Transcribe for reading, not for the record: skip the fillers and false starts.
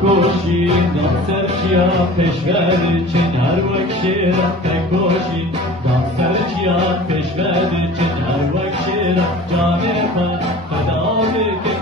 کوشی دانسر چیا پشور چین هر وقت شیرم کوشی دانسر چیا پشور چین هر وقت شیرم جان من خدا بکن